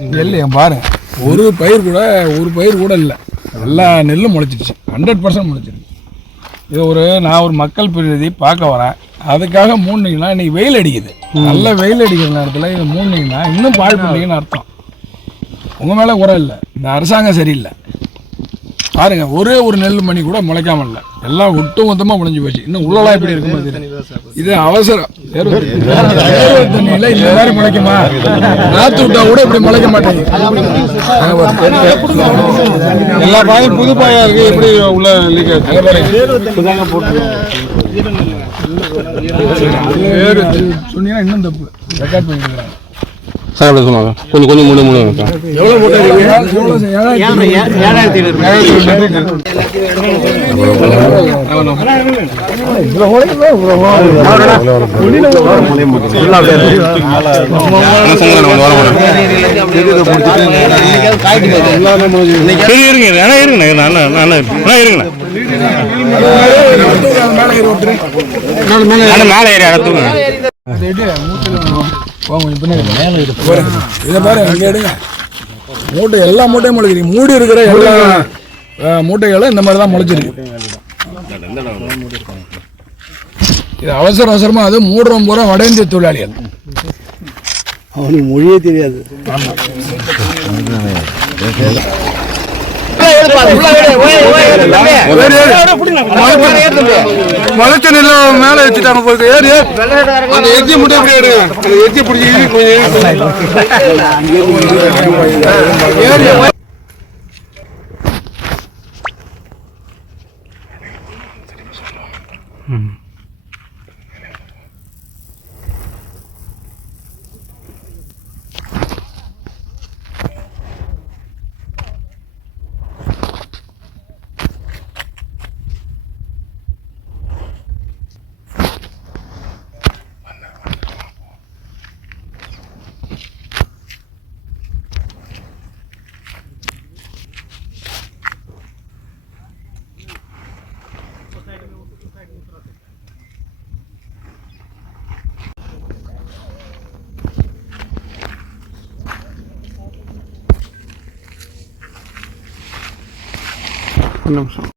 இல்லையா பாரு. ஒரு பயிர் கூட ஒரு பயிர் கூட இல்லை. எல்லா நெல்லும் முளைச்சிருச்சு. Hundred percent முளைச்சிருச்சு. இது ஒரு நான் ஒரு மக்கள் பிரதிநிதி பார்க்க வரேன். அதுக்காக மூணுனீங்கன்னா இன்னைக்கு வெயில் அடிக்குது. நல்ல வெயில் அடிக்கிற நேரத்தில் இது மூணுனீங்கன்னா இன்னும் பாழ் பண்ணீங்கன்னு அர்த்தம். உங்கள் மேலே குறை இல்லை. இந்த அரசாங்கம் சரியில்லை. பாருங்க ஒரே ஒரு நெல் மணி கூட முளைக்காம இல்லை. எல்லாம் ஒட்டு மொத்தமாக முளைஞ்சு போச்சு. இன்னும் உள்ளலாம் எப்படி இருக்குமோ இது? அவசரம். தண்ணியில் இந்த மாதிரி முளைக்குமா? நாற்று விட்டா கூட இப்படி முளைக்க மாட்டேங்குது. எல்லா பாயும் புது பாயா இருக்கு. எப்படி உள்ள லீக் சொன்னீங்கன்னா இன்னும் தப்பு. ரெக்கார்ட் பண்ணிக்கிறாங்க சார் அப்படி சொல்லுவாங்க. கொஞ்சம் கொஞ்சம் மூணு மூணு இருங்க இருங்க அண்ணா அண்ணா அண்ணா இருங்க மேலே ஏறி மேலே ஏறி இதை பாரு அங்கே எடுங்க மூட்டை எல்லா மூட்டையும் முளைக்கிறீங்க மூடி இருக்கிற எல்லா மூட்டைகளும் இந்த மாதிரி தான் முளைச்சிருக்கு. இது அவசர அவசரமா அது மூடுறோம் பூரா வட இந்திய தொழிலாளிகள். அவனுக்கு மொழியே தெரியாது. முளைச்ச நெல்ல மேலே வச்சுட்டாங்க போயிருக்கு ஏறி அந்த எஜ்ஜி மட்டும் எப்படி எடுங்க அந்த எஜ்ஜி பிடிச்சி இழுக்கு, கொஞ்சம் Hmm. ஒரு நிமிஷம்